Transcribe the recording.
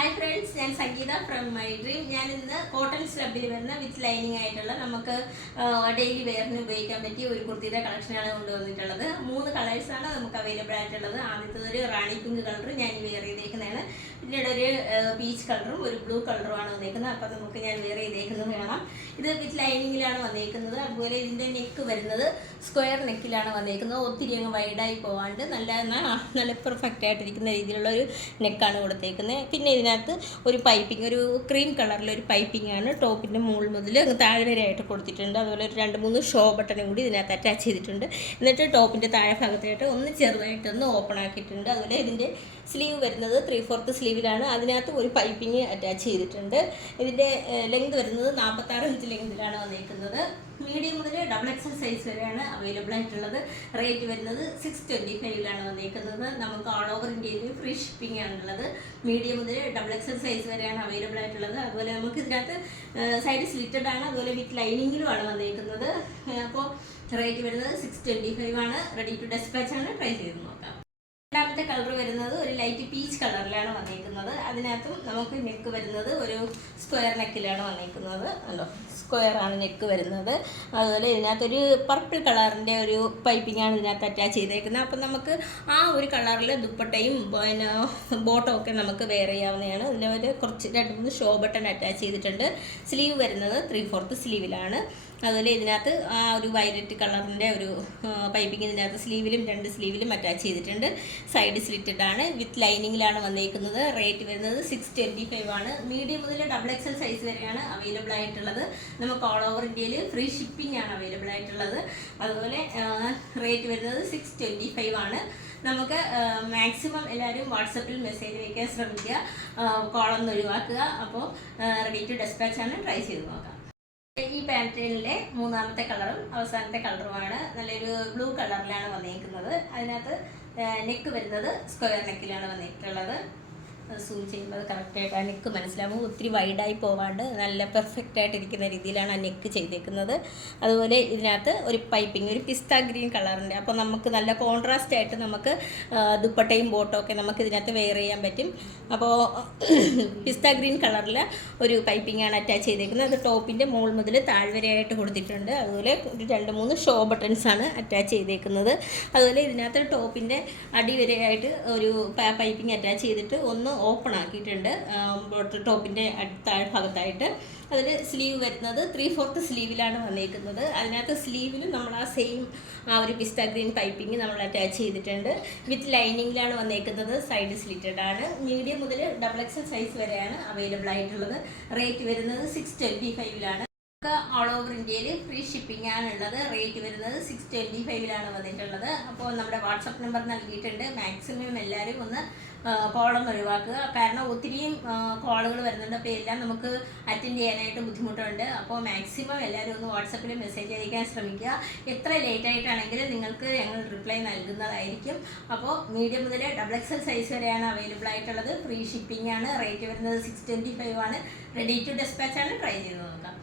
Hi friends ഞാൻ സംഗീത from my dream ഞാൻ ഇന്ന് കോട്ടൺ സ്ലബിൽ വരുന്ന വിത്ത് ലൈനിങ് ആയിട്ടുള്ള നമുക്ക് ഡെയിലി വെയറിന് ഉപയോഗിക്കാൻ പറ്റിയ ഒരു കുർത്തിയുടെ കളക്ഷനാണ് കൊണ്ടുവന്നിട്ടുള്ളത്. മൂന്ന് കളേഴ്സാണ് നമുക്ക് അവൈലബിൾ ആയിട്ടുള്ളത്. ആദ്യത്തെ ഒരു റാണി പിങ്ക് കളർ ഞാൻ വെയർ പിന്നീട് ഒരു പീച്ച് കളറും ഒരു ബ്ലൂ കളറുമാണ് വന്നേക്കുന്നത്. അപ്പം നമുക്ക് ഞാൻ വേറെ ചെയ്തേക്കുന്നത് കാണാം. ഇത് വിത്ത് ലൈനിങ്ങിലാണ് വന്നേക്കുന്നത്. അതുപോലെ ഇതിന്റെ നെക്ക് വരുന്നത് സ്ക്വയർ നെക്കിലാണ് വന്നേക്കുന്നത്. ഒത്തിരി അങ്ങ് വൈഡായി പോകാണ്ട് നല്ല നല്ല പെർഫെക്റ്റ് ആയിട്ടിരിക്കുന്ന രീതിയിലുള്ള ഒരു നെക്കാണ് കൊടുത്തേക്കുന്നത്. പിന്നെ ഇതിനകത്ത് ഒരു പൈപ്പിംഗ് ഒരു ക്രീം കളറിലൊരു പൈപ്പിംഗ് ആണ്. ടോപ്പിന്റെ മുകളിൽ മുതൽ അങ്ങ് താഴെ വരെ ആയിട്ട് കൊടുത്തിട്ടുണ്ട്. അതുപോലെ ഒരു രണ്ട് മൂന്ന് ഷോ ബട്ടണും കൂടി ഇതിനകത്ത് അറ്റാച്ച് ചെയ്തിട്ടുണ്ട്. എന്നിട്ട് ടോപ്പിന്റെ താഴെ ഭാഗത്തായിട്ട് ഒന്ന് ചെറുതായിട്ടൊന്ന് ഓപ്പൺ ആക്കിയിട്ടുണ്ട്. അതുപോലെ ഇതിന്റെ സ്ലീവ് വരുന്നത് ത്രീ ഫോർത്ത് സ്ലീവിലാണ് അതിനകത്ത് ഒരു പൈപ്പിംഗ് അറ്റാച്ച് ചെയ്തിട്ടുണ്ട്. ഇതിന്റെ ലെങ്ത് വരുന്നത് നാൽപ്പത്താറ് ഇഞ്ച് ലെങ്തിലാണ് വന്നിരിക്കുന്നത് മീഡിയം മുതൽ ഡബിൾ എക്സൽ സൈസ് വരെയാണ് അവൈലബിൾ ആയിട്ടുള്ളത്. റേറ്റ് വരുന്നത് സിക്സ് ട്വന്റി ഫൈവിലാണ് വന്നിരിക്കുന്നത് നമുക്ക് ഓൾ ഓവർ ഇന്ത്യയിൽ ഫ്രീ ഷിപ്പിംഗ് ആണുള്ളത്. മീഡിയം മുതൽ ഡബിൾ എക്സൽ സൈസ് വരെയാണ് അവൈലബിൾ ആയിട്ടുള്ളത്. അതുപോലെ നമുക്ക് ഇതിനകത്ത് സൈഡ് സ്ലിറ്റഡ് ആണ്. അതുപോലെ വിത്ത് ലൈനിങ്ങിലുമാണ് വന്നിരിക്കുന്നത് അപ്പോൾ റേറ്റ് വരുന്നത് സിക്സ് ട്വന്റി ഫൈവ് ആണ്. റെഡി ടു ഡെസ്പാച്ച് ആണ്. ട്രൈ ചെയ്ത് നോക്കാം. രണ്ടാമത്തെ കളർ വരുന്നത് ഒരു ലൈറ്റ് പീച്ച് കളറിലാണ് വന്നിരിക്കുന്നത്. അതിനകത്തും നമുക്ക് നെക്ക് വരുന്നത് ഒരു സ്ക്വയർ നെക്കിലാണ് വന്നിരിക്കുന്നത്. അല്ലോ സ്ക്വയർ ആണ് നെക്ക് വരുന്നത്. അതുപോലെ ഇതിനകത്തൊരു പർപ്പിൾ കളറിന്റെ ഒരു പൈപ്പിംഗ് ആണ് ഇതിനകത്ത് അറ്റാച്ച് ചെയ്തേക്കുന്നത്. അപ്പം നമുക്ക് ആ ഒരു കളറിൽ ദുപ്പട്ടയും പിന്നെ ബോട്ടം ഒക്കെ നമുക്ക് വെയർ ചെയ്യാവുന്നതാണ്. ഇതിൽ കുറച്ച് രണ്ട് മൂന്ന് ഷോ ബട്ടൺ അറ്റാച്ച് ചെയ്തിട്ടുണ്ട്. സ്ലീവ് വരുന്നത് ത്രീ ഫോർത്ത് സ്ലീവിലാണ്. അതുപോലെ ഇതിനകത്ത് ആ ഒരു വയലറ്റ് കളറിന്റെ ഒരു പൈപ്പിംഗ് ഇതിനകത്ത് സ്ലീവിലും രണ്ട് സ്ലീവിലും അറ്റാച്ച് ചെയ്തിട്ടുണ്ട്. സൈഡ് സ്ലിറ്റഡ് ആണ്. വിത്ത് ലൈനിങ്ങിലാണ് വന്നേക്കുന്നത്. റേറ്റ് വരുന്നത് സിക്സ് ട്വന്റി ഫൈവ് ആണ്. മീഡിയം മുതൽ ഡബിൾ എക്സൽ സൈസ് വരെയാണ് അവൈലബിൾ ആയിട്ടുള്ളത്. നമുക്ക് ഓൾ ഓവർ ഇന്ത്യയിൽ ഫ്രീ ഷിപ്പിംഗ് ആണ് അവൈലബിൾ ആയിട്ടുള്ളത്. അതുപോലെ റേറ്റ് വരുന്നത് സിക്സ് ട്വന്റി ഫൈവ് ആണ്. നമുക്ക് മാക്സിമം എല്ലാവരും വാട്സപ്പിൽ മെസ്സേജ് വയ്ക്കാൻ ശ്രമിക്കുക. കോളം ഒഴിവാക്കുക. അപ്പോൾ റെഡി ടു ഡെസ്പാച്ച് ആണ്. ട്രൈ ചെയ്ത് നോക്കാം. ഈ പാറ്റേണിലെ മൂന്നാമത്തെ കളറും അവസാനത്തെ കളറുമാണ്. നല്ലൊരു ബ്ലൂ കളറിലാണ് വന്നിരിക്കുന്നത് അതിനകത്ത് നെക്ക് വരുന്നത് സ്ക്വയർ നെക്കിലാണ് വന്നിട്ടുള്ളത്. സൂം ചെയ്യുമ്പോൾ കറക്റ്റായിട്ട് ആ നെക്ക് മനസ്സിലാവും. ഒത്തിരി വൈഡായി പോവാണ്ട് നല്ല പെർഫെക്റ്റ് ആയിട്ട് ഇരിക്കുന്ന രീതിയിലാണ് ആ നെക്ക് ചെയ്തേക്കുന്നത്. അതുപോലെ ഇതിനകത്ത് ഒരു പൈപ്പിംഗ് ഒരു പിസ്ത ഗ്രീൻ കളറിന്റെ അപ്പോൾ നമുക്ക് നല്ല കോൺട്രാസ്റ്റ് ആയിട്ട് നമുക്ക് ദുപ്പട്ടയും ബോട്ടോ ഒക്കെ നമുക്ക് ഇതിനകത്ത് വെയർ ചെയ്യാൻ പറ്റും. അപ്പോൾ പിസ്ത ഗ്രീൻ കളറിൽ ഒരു പൈപ്പിംഗ് ആണ് അറ്റാച്ച് ചെയ്തേക്കുന്നത്. അത് ടോപ്പിന്റെ മുകൾ മുതൽ താഴ്വരയായിട്ട് കൊടുത്തിട്ടുണ്ട്. അതുപോലെ ഒരു രണ്ട് മൂന്ന് ഷോ ബട്ടൺസ് ആണ് അറ്റാച്ച് ചെയ്തേക്കുന്നത്. അതുപോലെ ഇതിനകത്ത് ടോപ്പിന്റെ അടിവരെയായിട്ട് ഒരു പൈപ്പിംഗ് അറ്റാച്ച് ചെയ്തിട്ട് ഒന്ന് ഓപ്പൺ ആക്കിയിട്ടുണ്ട്. ടോപ്പിന്റെ താഴ്ഭാഗത്തായിട്ട് അതിൽ സ്ലീവ് വരുന്നത് ത്രീ ഫോർത്ത് സ്ലീവിലാണ് വന്നിരിക്കുന്നത് അതിനകത്ത് സ്ലീവിലും നമ്മൾ ആ സെയിം ആ ഒരു പിസ്ത ഗ്രീൻ പൈപ്പിംഗ് നമ്മൾ അറ്റാച്ച് ചെയ്തിട്ടുണ്ട്. വിത്ത് ലൈനിങ്ങിലാണ് വന്നിരിക്കുന്നത് സൈഡ് സ്ലിറ്റഡ് ആണ്. മീഡിയം മുതൽ ഡബിൾ എക്സൽ സൈസ് വരെയാണ് അവൈലബിൾ ആയിട്ടുള്ളത്. റേറ്റ് വരുന്നത് സിക്സ് ട്വന്റി ഫൈവിലാണ് ഓൾ ഓവർ ഇന്ത്യയിൽ ഫ്രീ ഷിപ്പിംഗ് ആണുള്ളത്. റേറ്റ് വരുന്നത് സിക്സ് ട്വന്റി ഫൈവിലാണ് വന്നിട്ടുള്ളത്. അപ്പോൾ നമ്മുടെ വാട്സപ്പ് നമ്പർ നൽകിയിട്ടുണ്ട്. മാക്സിമം എല്ലാവരും ഒന്ന് കോളൊന്ന് ഒഴിവാക്കുക. കാരണം ഒത്തിരിയും കോളുകൾ വരുന്നുണ്ട്. അപ്പോൾ എല്ലാം നമുക്ക് അറ്റൻഡ് ചെയ്യാനായിട്ട് ബുദ്ധിമുട്ടുണ്ട്. അപ്പോൾ മാക്സിമം എല്ലാവരും ഒന്ന് വാട്സപ്പിൽ മെസ്സേജ് അയക്കാൻ ശ്രമിക്കുക. എത്ര ലേറ്റ് ആയിട്ടാണെങ്കിലും നിങ്ങൾക്ക് ഞങ്ങൾ റിപ്ലൈ നൽകുന്നതായിരിക്കും. അപ്പോൾ മീഡിയം മുതൽ ഡബിൾ എക്സൽ സൈസ് വരെയാണ് അവൈലബിൾ ആയിട്ടുള്ളത്. ഫ്രീ ഷിപ്പിംഗ് ആണ്. റേറ്റ് വരുന്നത് സിക്സ് ട്വന്റി ഫൈവ് ആണ്. റെഡി ടു ഡെസ്പാച്ച് ആണ്. ട്രൈ ചെയ്ത് നോക്കാം.